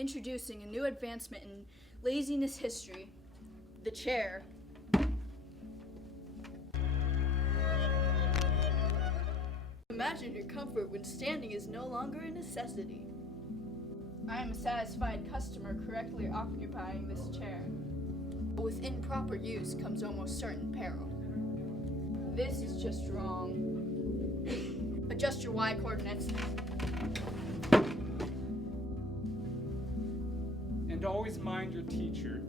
Introducing a new advancement in laziness history, the chair. Imagine your comfort when standing is no longer a necessity. I am a satisfied customer correctly occupying this chair. But with improper use comes almost certain peril. This is just wrong. Adjust your Y coordinates. And always mind your teacher.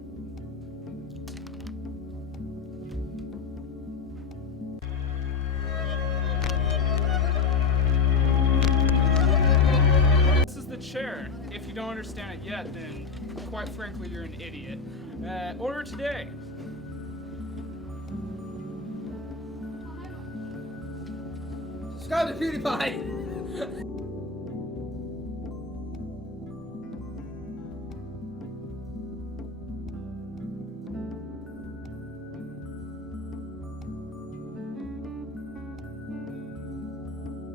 This is the chair. If you don't understand it yet, then quite frankly, you're an idiot. Order today. Subscribe to PewDiePie!